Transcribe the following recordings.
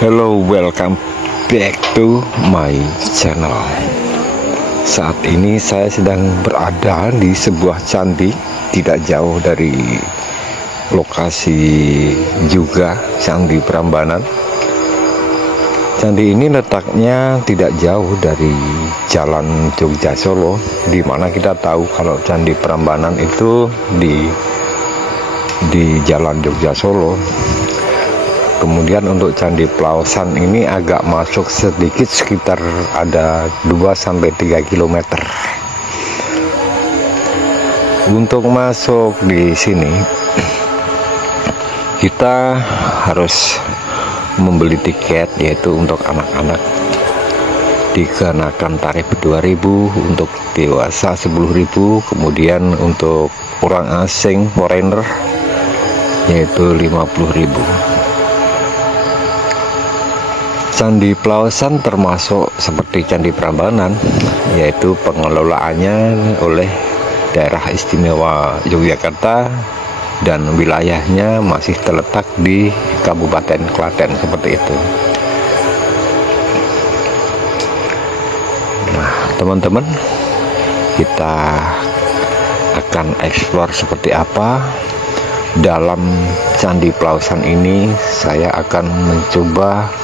Hello, welcome back to my channel. Saat ini saya sedang berada di sebuah candi tidak jauh dari lokasi juga Candi Prambanan. Candi ini letaknya tidak jauh dari Jalan Jogja Solo, dimana kita tahu kalau Candi Prambanan itu di Jalan Jogja Solo. Kemudian untuk Candi Plaosan ini agak masuk sedikit, sekitar ada 2-3 km. Untuk masuk di sini kita harus membeli tiket, yaitu untuk anak-anak dikenakan tarif 2.000, untuk dewasa 10.000, kemudian untuk orang asing foreigner yaitu 50.000. Candi Plaosan termasuk seperti Candi Prambanan, yaitu pengelolaannya oleh Daerah Istimewa Yogyakarta dan wilayahnya masih terletak di Kabupaten Klaten, seperti itu. Nah, teman-teman, kita akan eksplor seperti apa dalam Candi Plaosan ini. Saya akan mencoba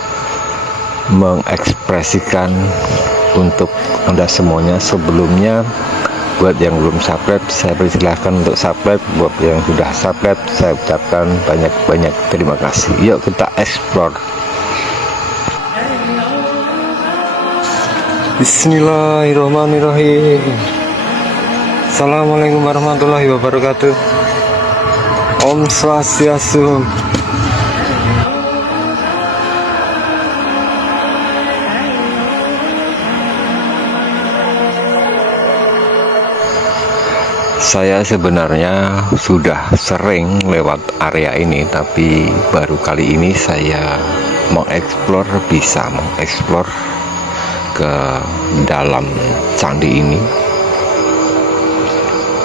mengekspresikan untuk Anda semuanya. Sebelumnya, buat yang belum subscribe, saya persilahkan untuk subscribe. Buat yang sudah subscribe, saya ucapkan banyak-banyak terima kasih. Yuk kita explore. Bismillahirrahmanirrahim. Assalamualaikum warahmatullahi wabarakatuh. Om Swastiastu. Saya sebenarnya sudah sering lewat area ini, tapi baru kali ini saya bisa mengeksplor ke dalam candi ini.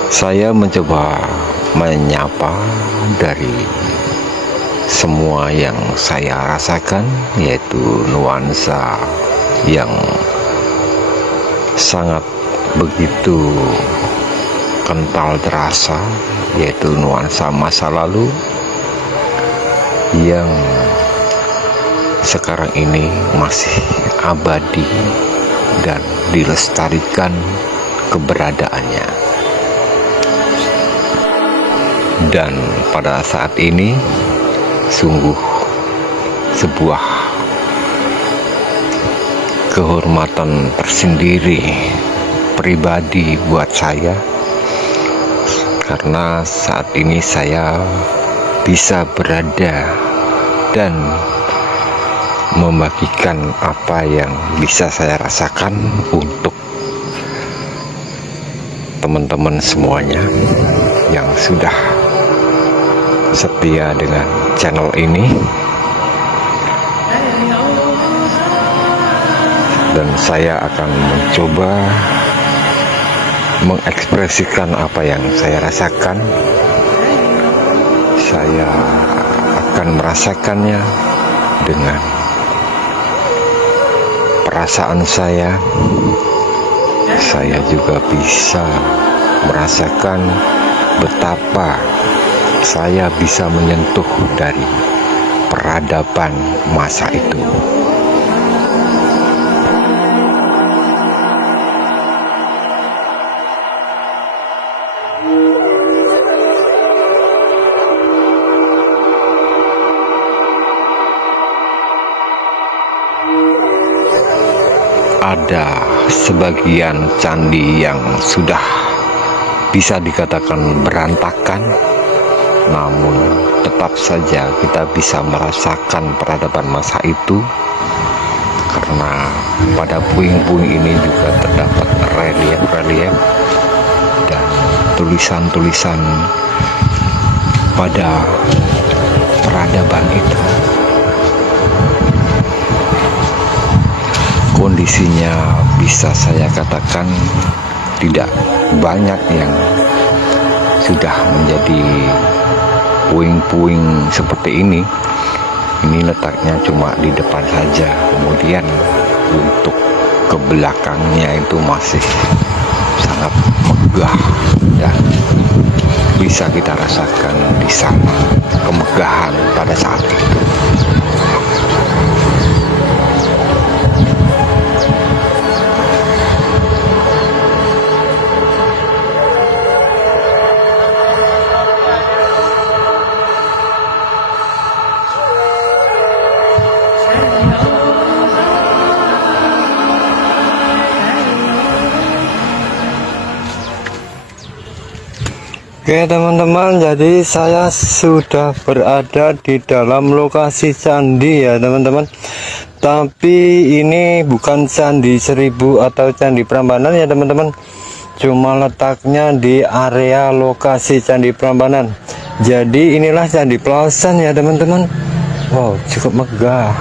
Saya mencoba menyapa dari semua yang saya rasakan, yaitu nuansa yang sangat begitu kental terasa, yaitu nuansa masa lalu yang sekarang ini masih abadi dan dilestarikan keberadaannya. Dan pada saat ini sungguh sebuah kehormatan tersendiri pribadi buat saya, karena saat ini saya bisa berada dan membagikan apa yang bisa saya rasakan untuk teman-teman semuanya yang sudah setia dengan channel ini. Dan saya akan mencoba mengekspresikan apa yang saya rasakan. Saya akan merasakannya dengan perasaan saya. Saya juga bisa merasakan betapa saya bisa menyentuh dari peradaban masa itu. Ada sebagian candi yang sudah bisa dikatakan berantakan, namun tetap saja kita bisa merasakan peradaban masa itu, karena pada puing-puing ini juga terdapat relief-relief dan tulisan-tulisan pada peradaban itu. Kondisinya bisa saya katakan tidak banyak yang sudah menjadi puing-puing seperti ini. Ini letaknya cuma di depan saja, kemudian untuk ke belakangnya itu masih sangat megah dan bisa kita rasakan di sana kemegahan pada saat itu. Oke teman-teman, jadi saya sudah berada di dalam lokasi candi ya teman-teman. Tapi ini bukan candi 1000 atau candi Prambanan ya teman-teman. Cuma letaknya di area lokasi candi Prambanan. Jadi inilah Candi Plosan ya teman-teman. Wow, cukup megah.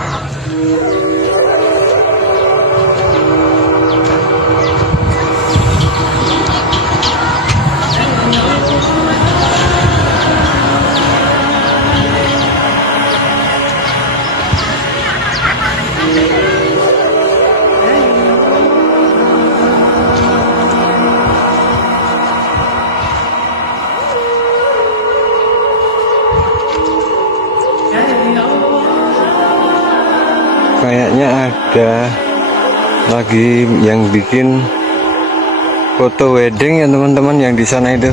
Kayaknya ada lagi yang bikin foto wedding ya teman-teman, yang di sana itu.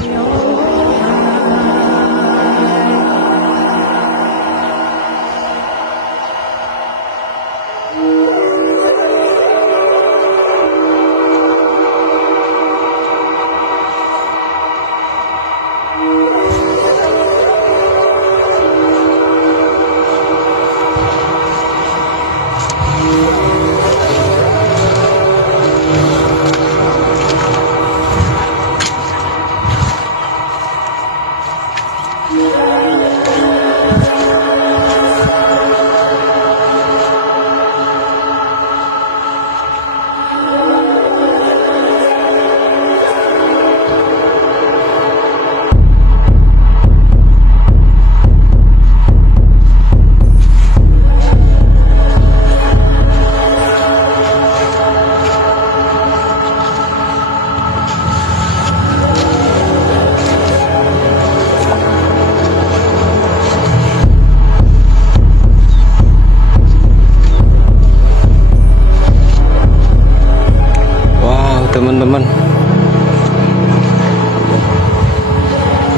Teman-teman,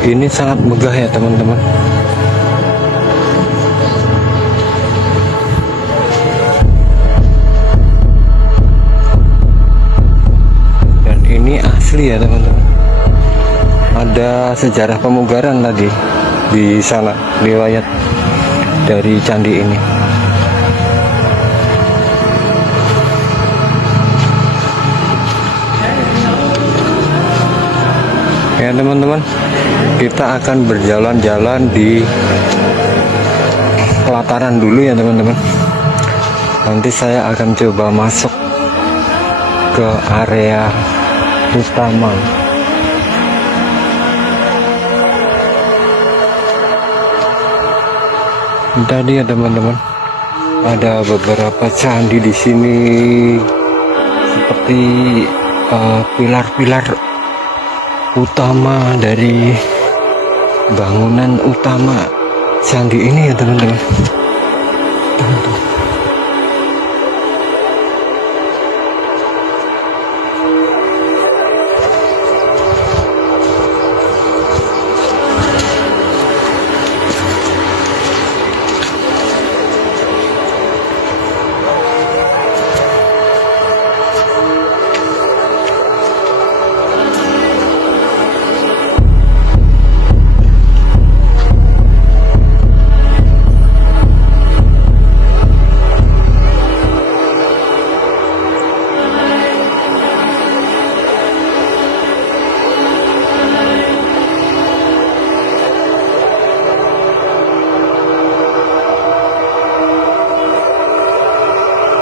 ini sangat megah ya teman-teman. Dan ini asli ya teman-teman. Ada sejarah pemugaran tadi di sana, riwayat dari candi ini. Ya teman-teman, kita akan berjalan-jalan di pelataran dulu ya teman-teman. Nanti saya akan coba masuk ke area utama. Tadi ya teman-teman, ada beberapa candi di sini seperti pilar-pilar utama dari bangunan utama candi ini ya teman-teman.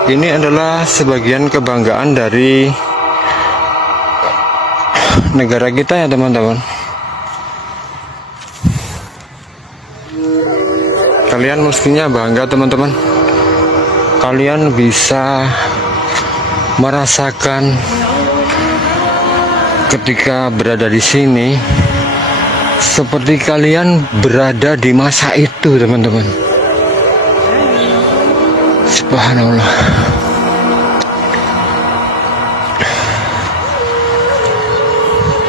Ini adalah sebagian kebanggaan dari negara kita ya teman-teman. Kalian mestinya bangga teman-teman. Kalian bisa merasakan ketika berada di sini seperti kalian berada di masa itu teman-teman. Subhanallah.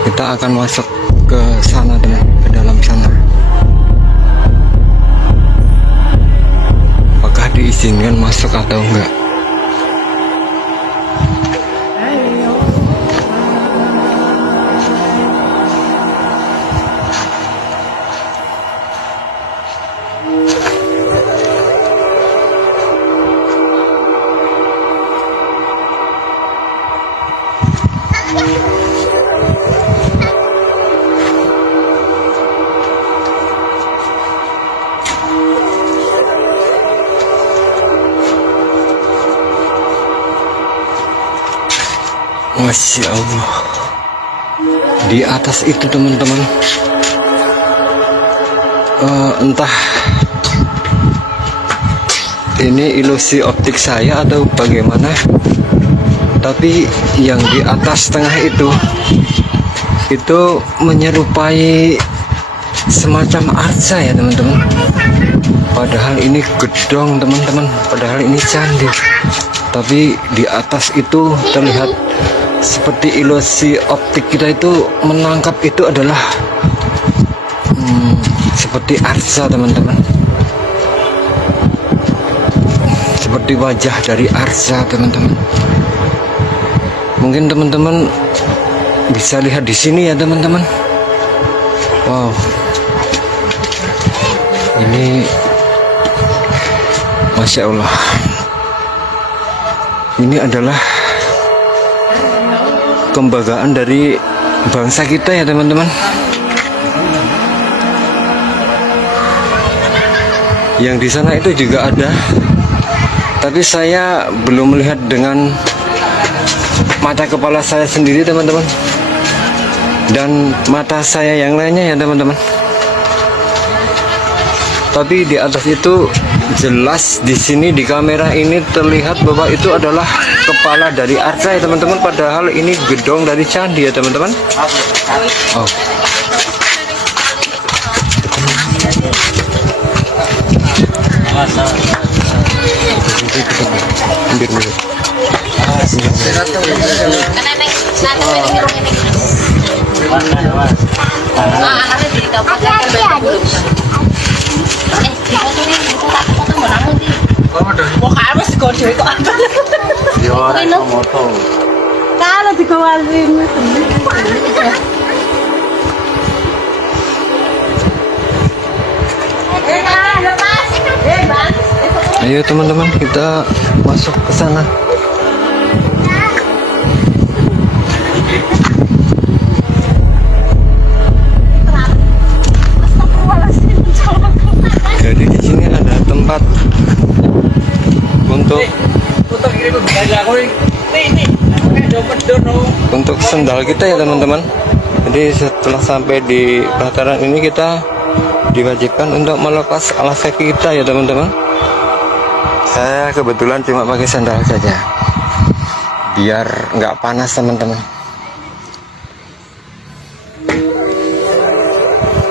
Kita akan masuk ke sana teman, ke dalam sana. Apakah diizinkan masuk atau enggak? Masya Allah, di atas itu teman-teman, entah ini ilusi optik saya atau bagaimana, tapi yang di atas tengah itu menyerupai semacam arca ya teman-teman. Padahal ini gedong teman-teman, padahal ini candi, tapi di atas itu terlihat seperti ilusi optik kita itu menangkap itu adalah seperti arca teman-teman, seperti wajah dari arca teman-teman. Mungkin teman-teman bisa lihat di sini ya teman-teman. Wow, ini Masya Allah, ini adalah kebanggaan dari bangsa kita ya teman-teman. Yang di sana itu juga ada, tapi saya belum melihat dengan mata kepala saya sendiri teman-teman, dan mata saya yang lainnya ya teman-teman. Tapi di atas itu jelas di sini di kamera ini terlihat bahwa itu adalah kepala dari arca ya teman-teman, padahal ini gedong dari candi ya teman-teman. Oh. Kalau dikeluarin Ayo teman-teman, kita masuk ke sana. Jadi di sini ada tempat untuk sendal kita ya teman-teman. Jadi setelah sampai di pelataran ini kita diwajibkan untuk melepas alas kaki kita ya teman-teman. Saya kebetulan cuma pakai sandal saja biar nggak panas teman-teman.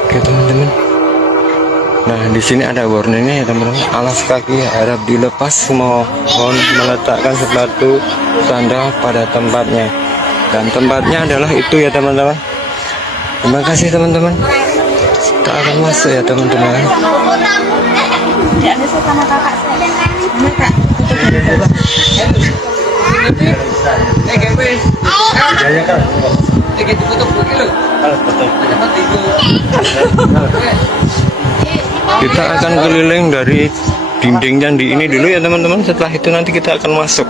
Oke teman-teman. Nah di sini ada warnanya ya teman-teman. Alas kaki harap dilepas, mohon meletakkan sepatu sandal pada tempatnya, dan tempatnya adalah itu ya teman-teman. Terima kasih teman-teman. Kita akan masuk ya teman-teman. Kita akan keliling dari dinding candi ini dulu ya teman-teman. Setelah itu nanti kita akan masuk.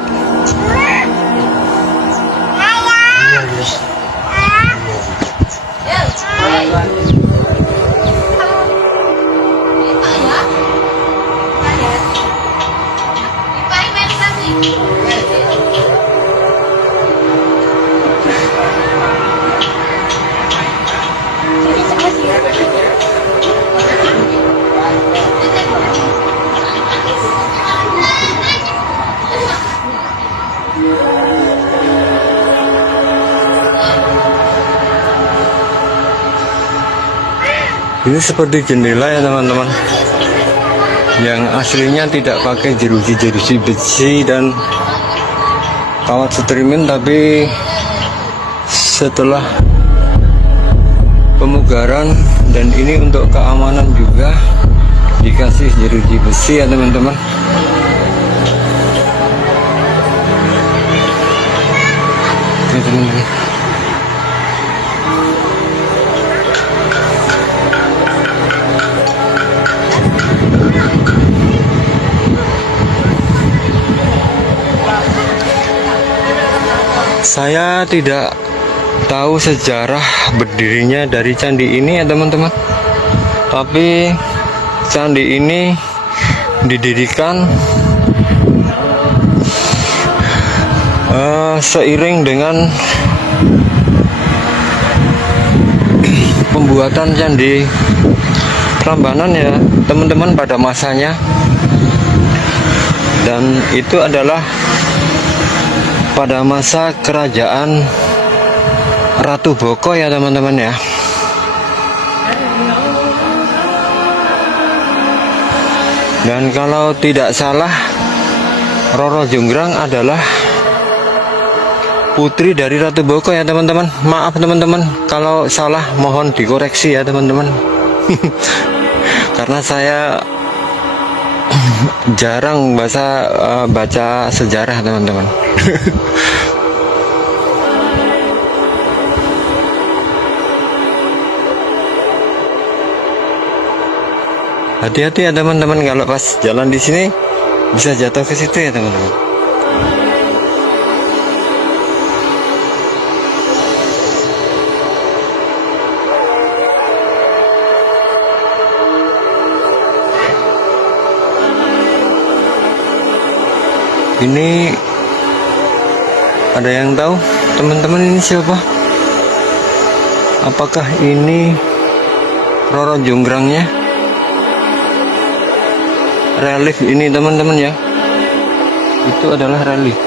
Thank you. Ini seperti jendela ya teman-teman, yang aslinya tidak pakai jeruji-jeruji besi dan kawat streaming, tapi setelah pemugaran dan ini untuk keamanan juga dikasih jeruji besi ya teman-teman. Oke, teman-teman. Saya tidak tahu sejarah berdirinya dari candi ini ya teman-teman, tapi candi ini didirikan seiring dengan pembuatan candi Prambanan ya teman-teman pada masanya, dan itu adalah pada masa kerajaan Ratu Boko ya teman-teman ya. Dan kalau tidak salah, Roro Jonggrang adalah putri dari Ratu Boko ya teman-teman. Maaf teman-teman kalau salah, mohon dikoreksi ya teman-teman. Karena saya jarang baca sejarah teman-teman. Hati-hati ya teman-teman, kalau pas jalan di sini bisa jatuh ke situ ya teman-teman. Ini ada yang tahu teman-teman ini siapa? Apakah ini Roro Jonggrangnya? Relief ini teman-teman ya, itu adalah relief.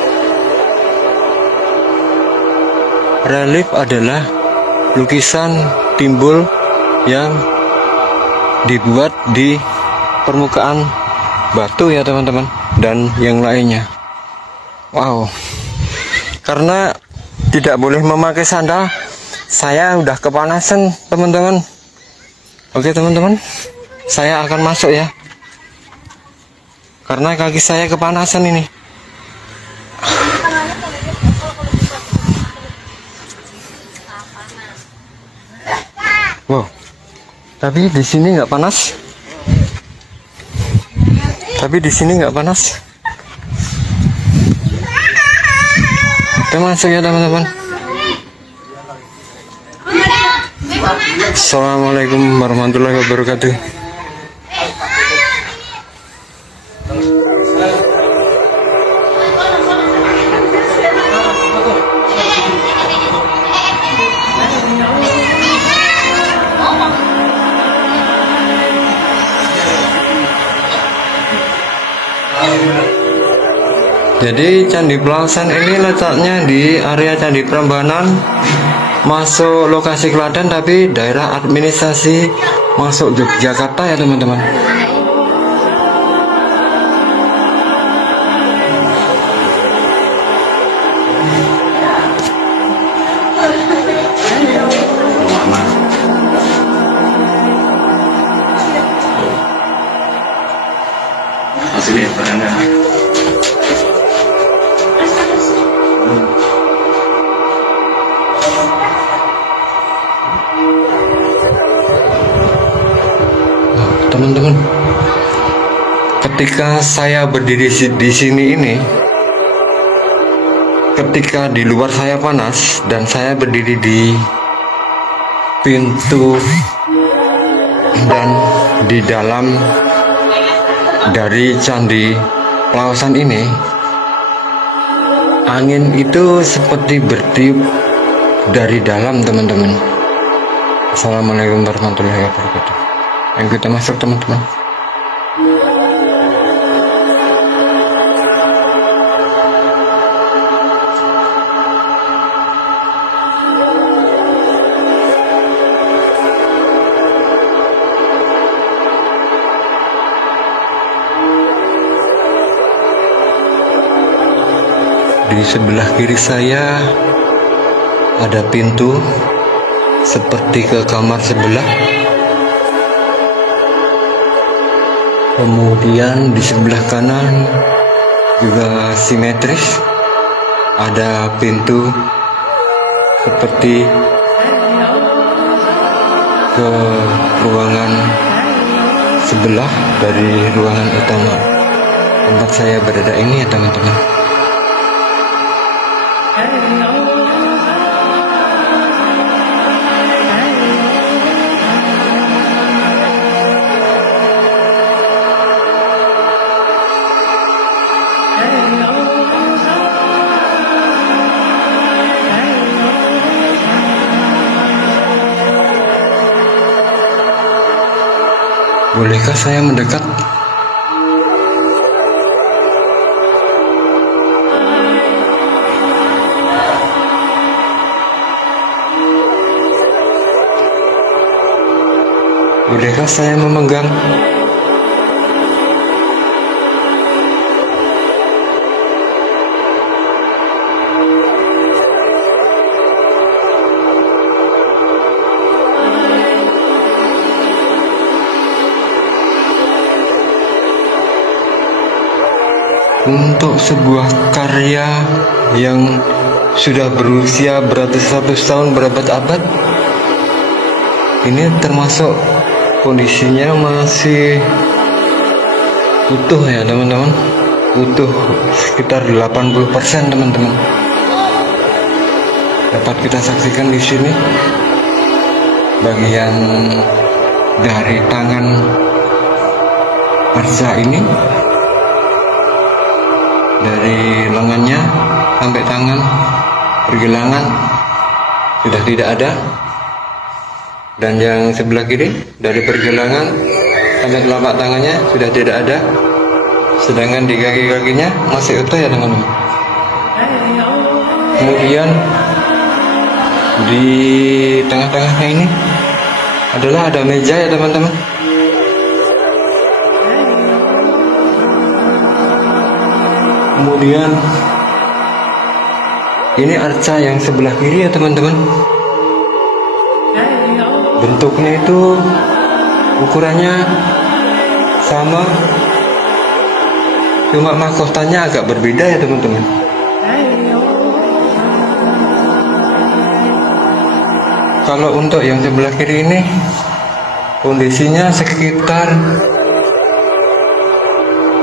Relief adalah lukisan timbul yang dibuat di permukaan batu ya teman-teman, dan yang lainnya. Wow, karena tidak boleh memakai sandal, saya udah kepanasan teman-teman. Oke teman-teman, saya akan masuk ya, karena kaki saya kepanasan ini. Wow, tapi di sini nggak panas. Tapi di sini nggak panas. Kita masuk ya teman-teman. Assalamualaikum warahmatullahi wabarakatuh. Jadi Candi Pelausan ini letaknya di area Candi Prambanan, masuk lokasi Klaten tapi daerah administrasi masuk Yogyakarta ya teman-teman. Teman-teman, ketika saya berdiri di sini ini, ketika di luar saya panas dan saya berdiri di pintu dan di dalam dari Candi Pelausan ini, angin itu seperti bertiup dari dalam teman-teman. Assalamualaikum warahmatullahi wabarakatuh. Ayo kita masuk teman-teman. Di sebelah kiri saya ada pintu seperti ke kamar sebelah. Kemudian di sebelah kanan juga simetris, ada pintu seperti ke ruangan sebelah dari ruangan utama tempat saya berada ini ya teman-teman. Bolehkah saya mendekat? Bolehkah saya memegang? Untuk sebuah karya yang sudah berusia beratus-ratus tahun, berabad-abad, ini termasuk kondisinya masih utuh ya teman-teman, utuh sekitar 80% teman-teman. Dapat kita saksikan di sini bagian dari tangan Arca ini, dari lengannya sampai tangan pergelangan sudah tidak ada, dan yang sebelah kiri dari pergelangan sampai telapak tangannya sudah tidak ada, sedangkan di kaki-kakinya masih utuh ya teman-teman. Kemudian di tengah-tengahnya ini adalah ada meja ya teman-teman. Kemudian ini arca yang sebelah kiri ya teman-teman. Bentuknya itu ukurannya sama, cuma mahkotanya agak berbeda ya teman-teman. Kalau untuk yang sebelah kiri ini kondisinya sekitar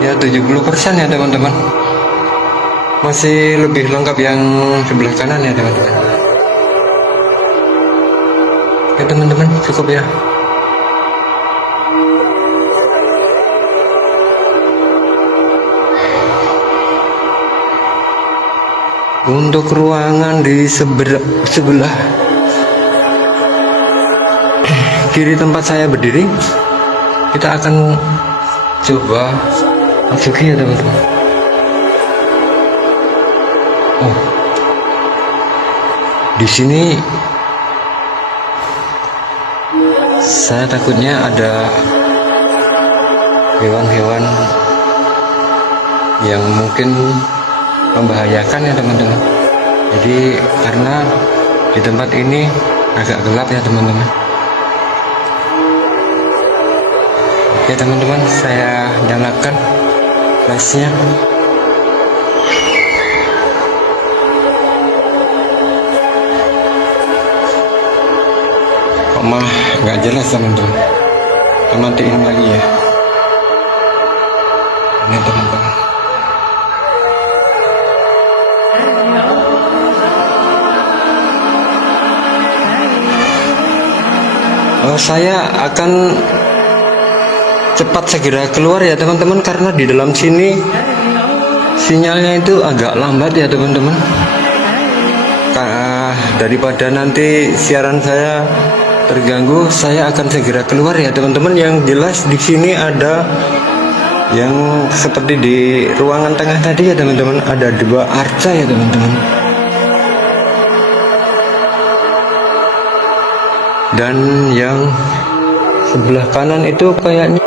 ya 70% ya teman-teman. Masih lebih lengkap yang sebelah kanan ya teman-teman. Oke teman-teman, cukup ya. Untuk ruangan di sebelah kiri tempat saya berdiri, kita akan coba masuki ya teman-teman. Oh, di sini saya takutnya ada hewan-hewan yang mungkin membahayakan ya teman-teman. Jadi karena di tempat ini agak gelap ya teman-teman. Oke teman-teman, saya nyalakan flashnya. Kok mah nggak jelas teman-teman. Kita matiin lagi ya. Ini teman-teman. Saya akan cepat segera keluar ya teman-teman, karena di dalam sini sinyalnya itu agak lambat ya teman-teman. Daripada nanti siaran saya terganggu, saya akan segera keluar ya teman-teman. Yang jelas di sini ada yang seperti di ruangan tengah tadi ya teman-teman, ada dua arca ya teman-teman. Dan yang sebelah kanan itu kayaknya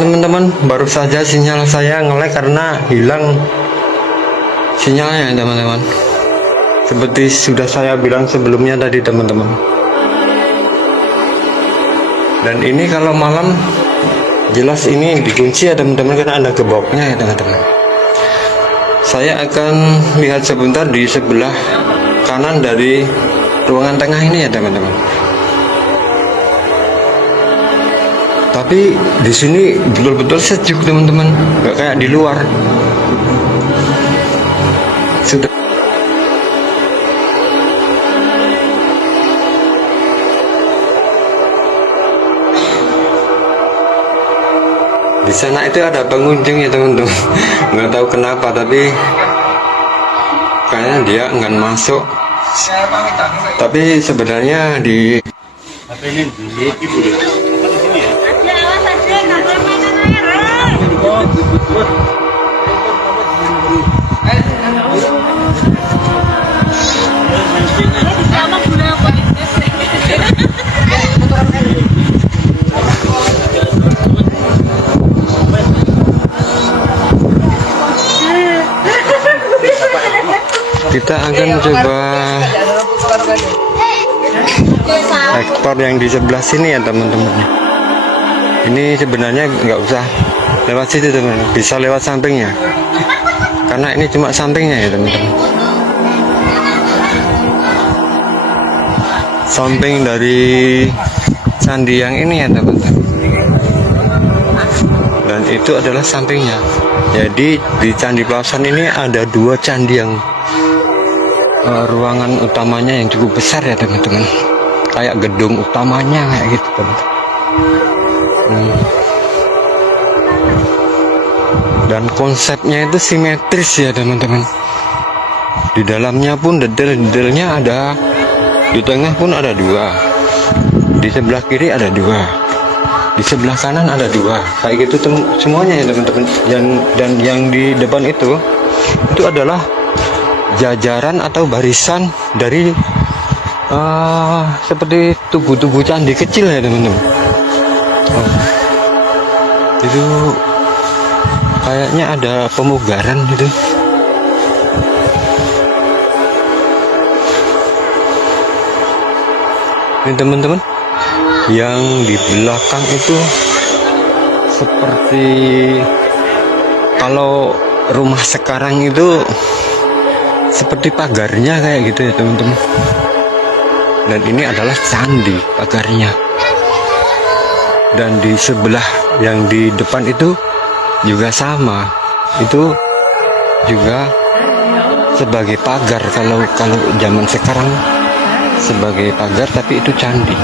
teman-teman, baru saja sinyal saya nge-lag karena hilang sinyalnya teman-teman. Seperti sudah saya bilang sebelumnya tadi teman-teman. Dan ini kalau malam jelas ini dikunci ya teman-teman, karena ada geboknya ya teman-teman. Saya akan lihat sebentar di sebelah kanan dari ruangan tengah ini ya teman-teman. Tapi di sini betul-betul sejuk teman-teman, nggak kayak di luar. Sudah. Di sana itu ada pengunjung ya teman-teman, nggak tahu kenapa tapi kayaknya dia nggak masuk. Tapi sebenarnya di kita akan coba ekspor yang di sebelah sini ya teman-teman. Ini sebenarnya nggak usah lewat situ teman-teman, bisa lewat sampingnya karena ini cuma sampingnya ya teman-teman, samping dari candi yang ini ya teman-teman, dan itu adalah sampingnya. Jadi di Candi Pelasan ini ada dua candi yang ruangan utamanya yang cukup besar ya teman-teman, kayak gedung utamanya kayak gitu teman-teman. Dan konsepnya itu simetris ya teman-teman. Di dalamnya pun detail-detailnya ada, di tengah pun ada dua, di sebelah kiri ada dua, di sebelah kanan ada dua, kayak gitu semuanya ya teman-teman. Dan yang di depan itu adalah jajaran atau barisan dari seperti tugu-tugu candi kecil ya teman-teman. Itu kayaknya ada pemugaran gitu. Ini teman-teman, yang di belakang itu seperti kalau rumah sekarang itu seperti pagarnya kayak gitu ya teman-teman. Dan ini adalah candi pagarnya. Dan di sebelah yang di depan itu juga sama, itu juga sebagai pagar. Kalau zaman sekarang sebagai pagar, tapi itu candi.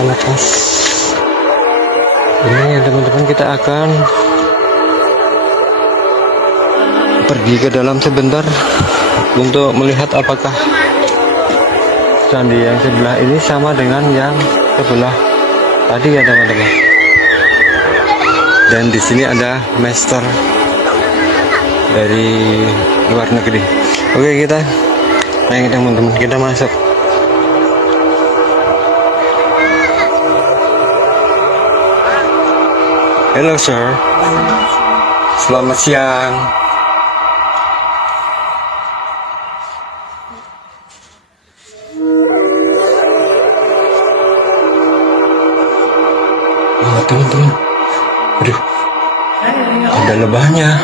Lepas ini ya teman-teman, kita akan pergi ke dalam sebentar untuk melihat apakah candi yang sebelah ini sama dengan yang sebelah tadi ya teman-teman. Dan di sini ada master dari luar negeri. Oke, kita naik teman-teman, kita masuk. Hello sir, selamat siang. Oh teman-teman, aduh, lebahnya.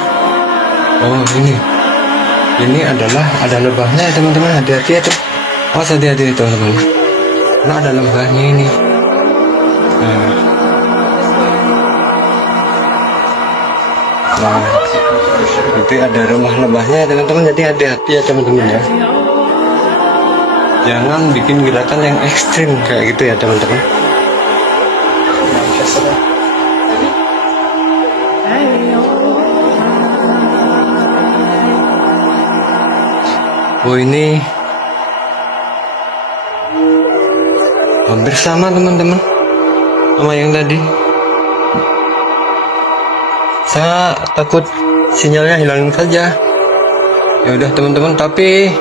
Oh ini adalah ada lebahnya ya teman-teman, hati-hati ya tuh. Oh hati-hati teman-teman, karena ada lebahnya ini. Nah, itu ada rumah lebahnya ya teman-teman, jadi hati-hati ya teman-teman ya. Jangan bikin gerakan yang ekstrim kayak gitu ya teman-teman. Oh ini hampir sama teman-teman sama yang tadi. Saya takut sinyalnya hilang saja. Ya udah teman-teman, tapi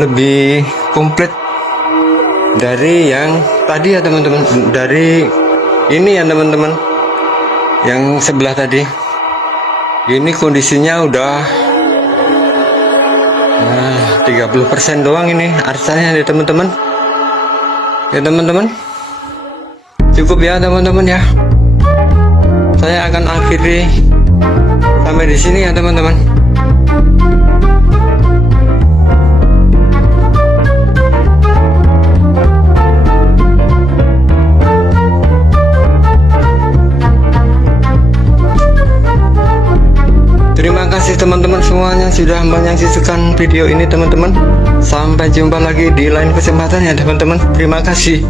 lebih komplit dari yang tadi ya teman-teman, dari ini ya teman-teman, yang sebelah tadi. Ini kondisinya udah 30% doang ini arsanya ya teman-teman. Ya teman-teman, cukup ya teman-teman ya. Saya akan akhiri sampai di sini ya teman-teman. Terima kasih teman-teman semuanya sudah menyaksikan video ini teman-teman. Sampai jumpa lagi di lain kesempatan ya teman-teman. Terima kasih.